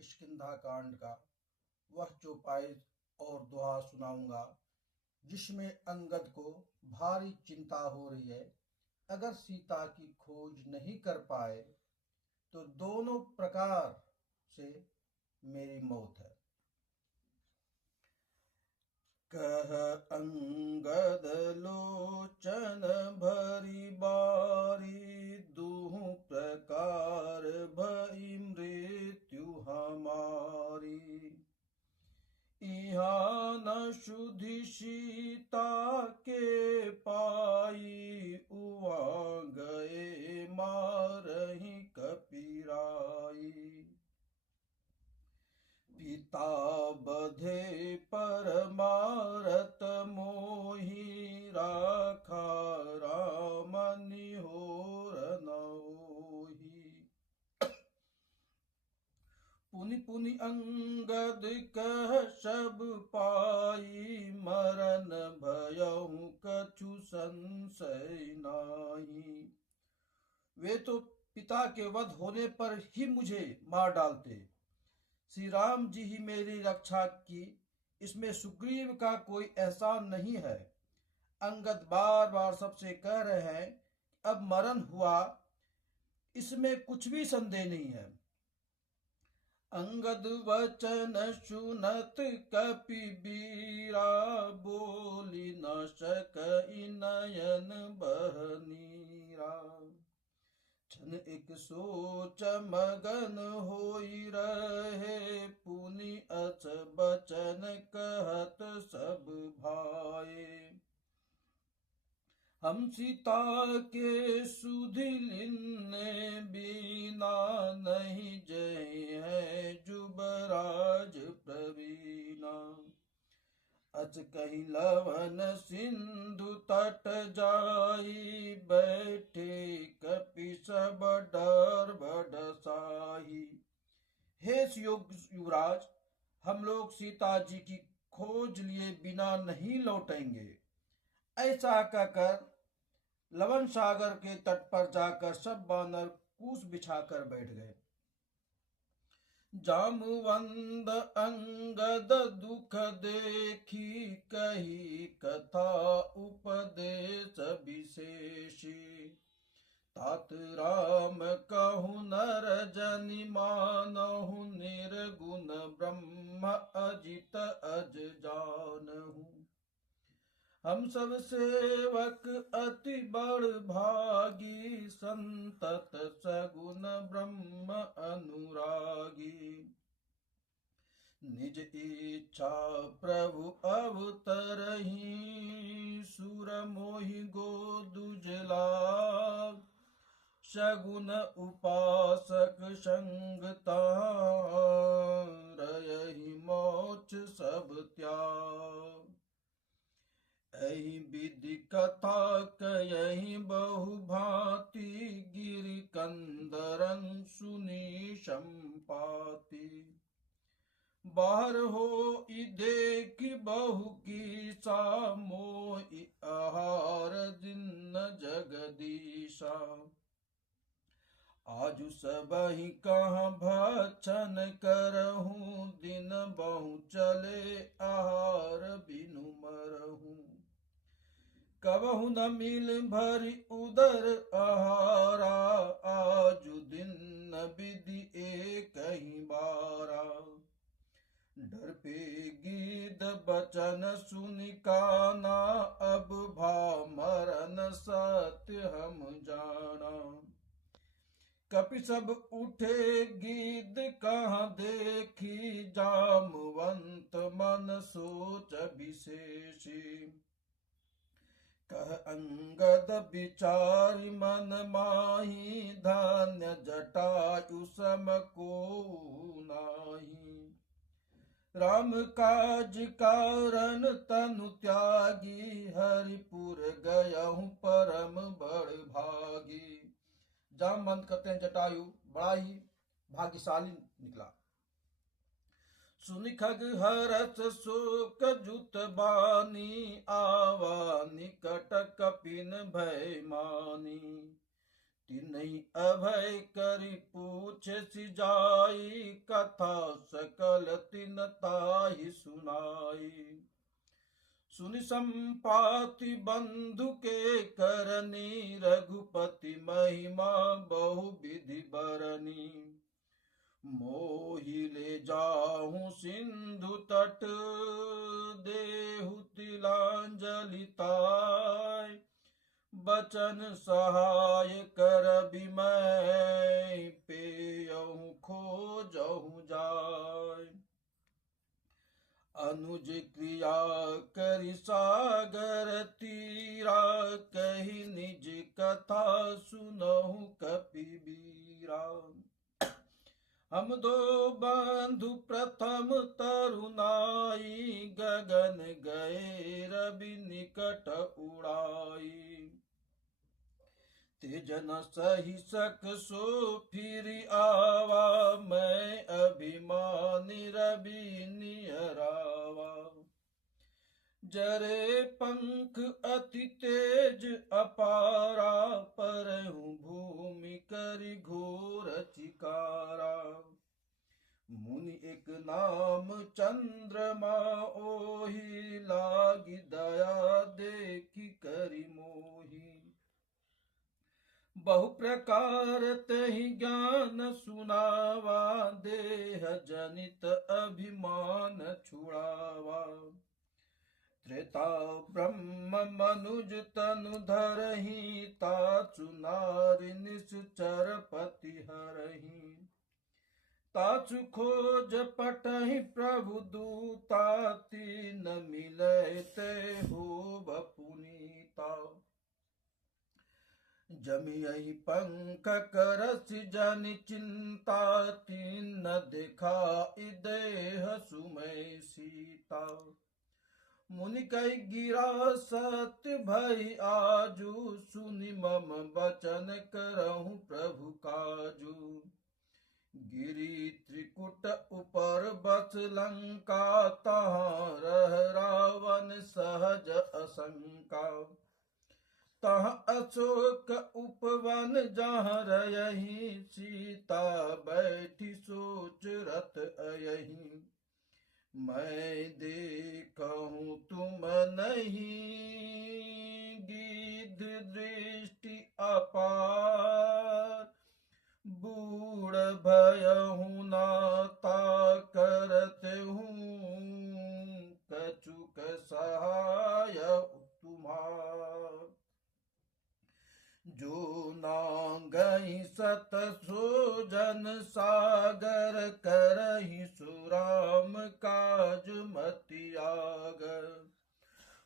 किष्किंधा कांड का वह चौपाई और दोहा सुनाऊंगा जिसमें अंगद को भारी चिंता हो रही है। अगर सीता की खोज नहीं कर पाए तो दोनों प्रकार से मेरी मौत है। कह अंगद लोचन भरी बारी, दुहु प्रकार भई मृत्यु हमारी। इहाँ न शुद्धि सीता के पाई, उहाँ गए मारहि कपिराई। पिता बधे परमारत मोहि, राखा राम निहोर न होहि। पुनि पुनि अंगद कह सब पाई, मरन भयहु कछु संशय नाही। वे तो पिता के वध होने पर ही मुझे मार डालते, श्री राम जी ही मेरी रक्षा की, इसमें सुग्रीव का कोई एहसान नहीं है। अंगद बार बार सबसे कह रहे हैं अब मरण हुआ, इसमें कुछ भी संदेह नहीं है। अंगद वचन सुनत कपि बीरा, बोली न सकई नयन बहनीरा। क्षण एक सोच मगन होई रहे, पुनि अस बचन कहत सब भाए। हम सीता के सुधि लिन्ने बीना, नहीं जय है जुबराज प्रवीणा। अच कहीं लवन सिंधु तट जाई, बैठे कपि सब डर बडसाही। हे युवराज, हम लोग सीता जी की खोज लिए बिना नहीं लौटेंगे। ऐसा कहकर लवन सागर के तट पर जाकर सब बानर कूस बिछाकर बैठ गए। जामवंत अंगद दुख देखी, कही कथा उपदेश विशेषी। तात राम कहु नर जनि मानहु, निर्गुण ब्रह्म अजित अज जानहु। हम सब सेवक अति बड़ भागी, संतत सगुण ब्रह्म अनुरागी। निज इच्छा प्रभु अवतरहि, सुर मोहि गोदुजला। सगुण उपासक संग रयहि मोक्ष सब त्याग। एहि विधि कथा कयहि बहु भांति, गिरि कंदरं सुनि संपाति। बाहर हो देख बहु की सा, मोहि आहार दिन जगदीशा। आजु सबहि कहाँ भक्षण करहूँ, दिन बहु चले आहार बिनु मरहूँ। कबहु न मिल भरी उदर आहारा, आजु दिन न विधि एक ही बारा। डर पे गीध बचन सुनि काना, अब भा मरन सत्य हम जाना। कपि सब उठे गीध कहाँ देखी, जामवंत मन सोच विशेषी। कह अंगद विचारि मन माही, धान्य जटायु सम को नाही। राम काज कारण तनु त्यागी, हरिपुर गयहु परम बड़ भागी। जामवंत कहते हैं जटायु बड़ा ही भाग्यशाली निकला। सुनि खग हरस शोक जुत बानी, आवा निकट कपिन भय मानी। तिन्हि अभय करि पूछसि जाई, कथा सकल तिन ताहि सुनाई। सुनि संपाति बंधु के करनी, रघुपति महिमा बहु विधि बरनी। मोहि ले जाहूँ सिंधु तट, देहु तिलांजलि ताय। बचन सहाय करबि मैं, पेयहूँ खोजहूँ जाय। अनुज क्रिया करि सागर तीरा, कही निज कथा सुनहु कपिबीरा। हम दो बंधु प्रथम तरुणाई, गगन गए रवि निकट उड़ाई। तेज न सही सक सो फिर आवा, मैं अभिमानी रवि नियरावा। जरे पंख अति तेज अपारा, परहूँ भूमि करि घोर चिकारा। मुनि एक नाम चंद्रमा ओहि, लागी दया देखि करि मोहि। बहु प्रकार तहि ज्ञान सुनावा, देह जनित अभिमान छुड़ावा। त्रेता ब्रह्म मनुज तनु धरहि, ताचु नारि निश्चर पति हरहि। ताचु खोज पटहि प्रभु दूता, तीन मिलै ते होब पुनीता। जमियहि पंख करसि जनि चिंता, तीन दिखाई देह सुमय सीता। मुनि कहि गिरा सत्य भई आजू, सुनि मम बचन करहूँ प्रभु काजू। गिरि त्रिकुट उपर बस लंका, तहाँ रह रावण सहज असंका। तहाँ अशोक उपवन जहाँ रयहि, सीता बैठी सोच रथ अयहि। मैं देखूँ तुम नहीं, गिद्ध दृष्टि अपार। बूढ़ भयहूँ नाता करते हूँ, कछुक सहाय तुम्हार। जो नांगहि सत सो जन सागर, करहि सुराम काज मति आगर।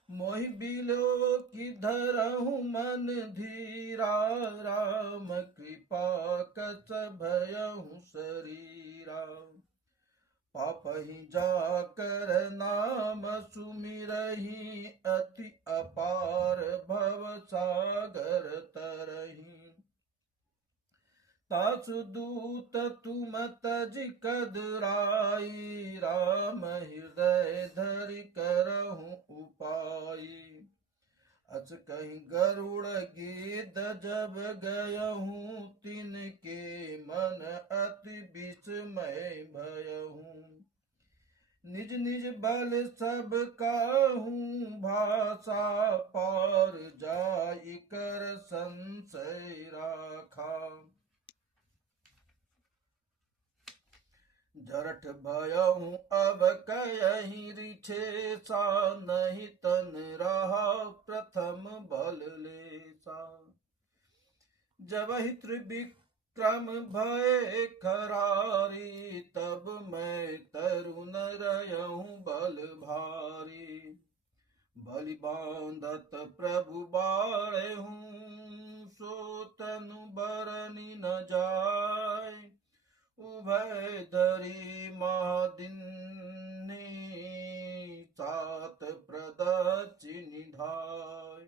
मोहि बिलो की धरहूँ मन धीरा, राम कृपा कस भयहूँ शरीरा। पापहि जाकर नाम सुमिरहि, अति अपार भव सागर तरहि। तासु दूत तुम तज कदराई, राम हृदय धरि करहूँ उपाई। अस कहीं गरुड़ गिद्ध जब गयहूँ, तिनके मन अति विस्मय भयहूँ। निज निज बल सब काहूँ भाषा, पार जाई कर संशय राखा। जरठ भयहूँ अब कयहि रिछेसा, नहीं तन रहा प्रथम बल लेसा। जबहि त्रिविक्रम भय खरारी, तब मैं तरुण रहूँ बल भारी। बलि बांधत प्रभु बाढ़हूँ, सो तनु बरनि न जाय। उभय धरि महादिन्नि, सात प्रदक्षिणि धाय।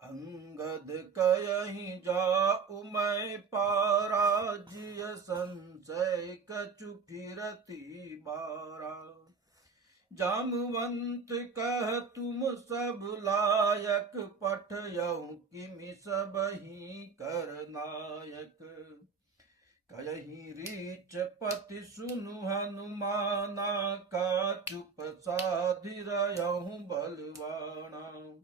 अंगद कयहि जाऊ मैं पारा, जिय संशय कछु फिरति बारा। जामवंत कह तुम सब लायक, पठयऊ किमि सबहि कर नायक। कयहि रीच पति सुनु हनुमाना, का चुप साधि रहउँ बलवाना।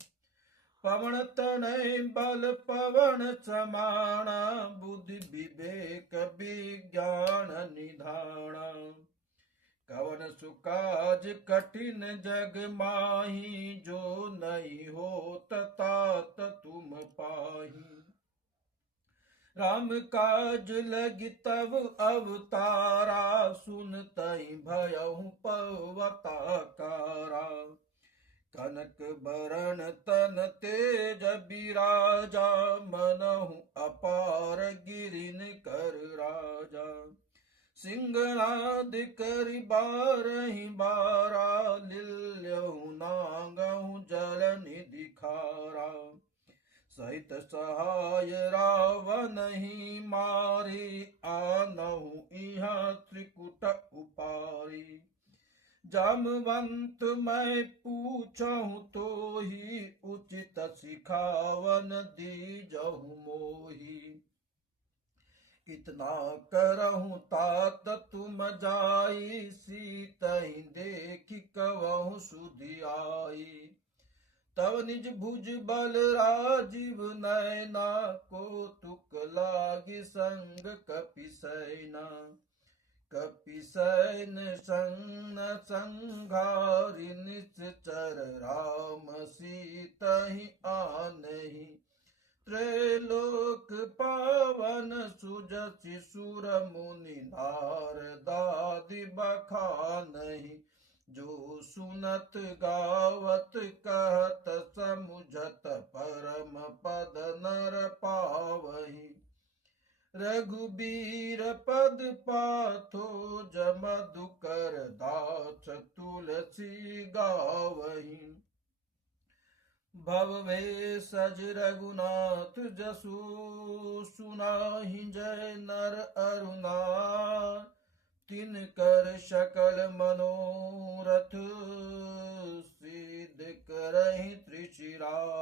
पवन तनय बल पवन समाना, बुद्धि विवेक विज्ञान निधाना। कवन सुकाज कठिन जग माही, जो नहीं होत तात तुम पाही। राम काज लगी तब अवतारा, सुनतहि भयउ पवताकारा। कनक बरन तन तेज बिराजा, मनहु अपार गिरिन कर राजा। सिंहनाद करि बारहि बारा, लिल्यउ नागहु जल निधि खारा। सहित सहाय रावणहि मारी, आनहु इहाँ त्रिकुट उपारी। जामवंत मैं पूछहु तोहि, उचित सिखावन दीजहु मोहि। इतना करहु तात तुम जाई, सीतहि देखि कवहु सुधियाई। तब निज भुज बल राजीव नयना, कौतुक लागी संग कपिसैना। कपिसैन संग संघारि, निश्चर राम सीतहि आनहि। त्रैलोक पावन सुजसि सुर मुनि, नारदादि बखानहि। जो सुनत गावत कहत समुझत, परम पद नर पावहि। रघुबीर पद पाथो जमधुकर दास, तुलसी गावहि। भव भेषज रघुनाथ जसु, सुनाहि जय नर अरु नार। तिनकर सकल मनोरथ, सिद्ध करहि त्रिशिरा।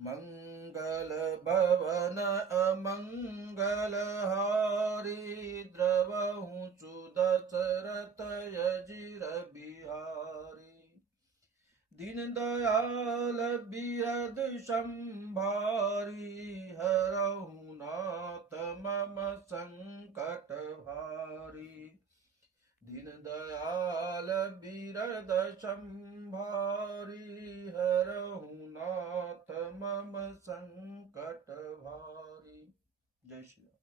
मंगल भवन अमंगल हारी, द्रवहु सुदशरथ अजिर बिहारी। दीन दयाल बिरद संभारी, हरहु नाथ मम संकट भारी। दीन दयाल बिरद संभारी, हरहु नाथ मम संकट भारी। जय श्री राम।